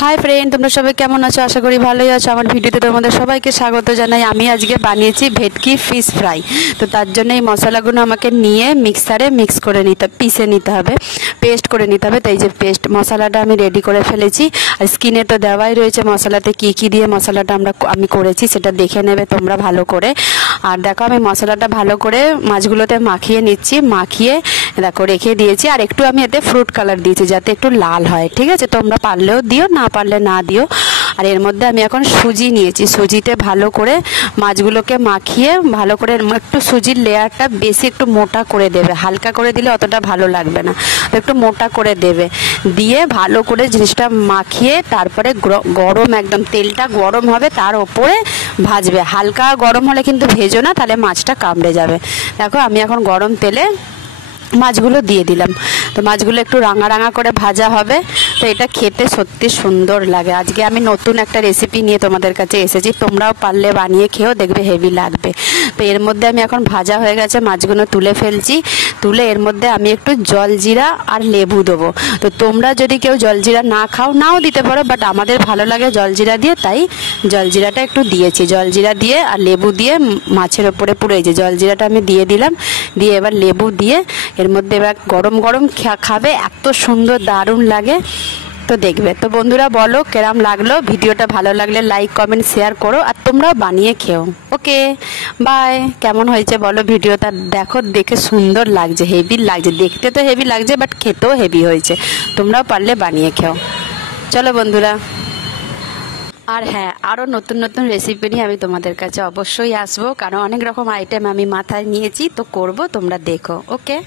Hi friend, তোমরা সবাই কেমন আছো? আশা করি ভালোই আছো। আমার ভিডিওতে তোমাদের সবাইকে স্বাগত জানাই। আমি আজকে বানিয়েছি ভেটকি ফিশ ফ্রাই। তো তার জন্য এই মশলাগুলো আমাকে নিয়ে মিক্সারে পিষে নিতে হবে, পেস্ট করে নিতে হবে। তো এই যে পেস্ট মশলাটা আমি রেডি করে ফেলেছি। আর স্ক্রিনে তো দেওয়াই রয়েছে মশলাতে কি দিয়ে মশলাটা আমি করেছি, সেটা দেখে নেবে তোমরা ভালো করে। আর দেখো, আমি মশলাটা ভালো করে মাছগুলোতে মাখিয়ে নিচ্ছি। মাখিয়ে দেখো রেখে দিয়েছি। আর একটু আমি এতে ফ্রুট কালার দিয়েছি যাতে একটু লাল হয়। ঠিক আছে, তোমরা পারলেও দিও, না পারলে না দিও। আর এর মধ্যে আমি এখন সুজি নিয়েছি। সুজিতে ভালো করে মাছগুলোকে মাখিয়ে ভালো করে একটু সুজির লেয়ারটা বেশি একটু মোটা করে দেবে। হালকা করে দিলে অতটা ভালো লাগবে না, তো একটু মোটা করে দেবে। দিয়ে ভালো করে জিনিসটা মাখিয়ে তারপরে গরম একদম তেলটা গরম হবে, তার ওপরে ভাজবে। হালকা গরম হলে কিন্তু ভেজো না, তাহলে মাছটা কামড়ে যাবে। দেখো, আমি এখন গরম তেলে মাছগুলো দিয়ে দিলাম। তো মাছগুলো একটু রাঙা রাঙা করে ভাজা হবে। তো এটা খেতে সত্যি সুন্দর লাগে। আজকে আমি নতুন একটা রেসিপি নিয়ে তোমাদের কাছে এসেছি, তোমরাও পারলে বানিয়ে খেও, দেখবে হেভি লাগবে। তো এর মধ্যে আমি এখন ভাজা হয়ে গেছে মাছগুলো তুলে ফেলছি। তুলে এর মধ্যে আমি একটু জলজিরা আর লেবু দেবো। তো তোমরা যদি কেউ জলজিরা না খাও, নাও দিতে পারো, বাট আমাদের ভালো লাগে জলজিরা দিয়ে, তাই জলজিরাটা একটু দিয়েছি। জলজিরা দিয়ে আর লেবু দিয়ে মাছের ওপরে পুরো এই যে জলজিরাটা আমি দিয়ে দিলাম। দিয়ে এবার লেবু দিয়ে এর মধ্যে এবার গরম গরম খাবে, এত সুন্দর দারুণ লাগে। তো দেখবে। তো বন্ধুরা, বলো কেরাম লাগলো ভিডিওটা। ভালো লাগলে লাইক কমেন্ট শেয়ার করো, আর তোমরাও বানিয়ে খেও। ওকে, বাই। কেমন হয়েছে বলো ভিডিওটা? দেখো, দেখে সুন্দর লাগছে, হেভি লাগছে, দেখতে তো হেভি লাগছে, বাট খেতেও হেভি হয়েছে। তোমরাও পারলে বানিয়ে খেও। চলো বন্ধুরা। আর হ্যাঁ, আরও নতুন নতুন রেসিপি নিয়ে আমি তোমাদের কাছে অবশ্যই আসবো, কারণ অনেক রকম আইটেম আমি মাথায় নিয়েছি, তো করব, তোমরা দেখো। ওকে।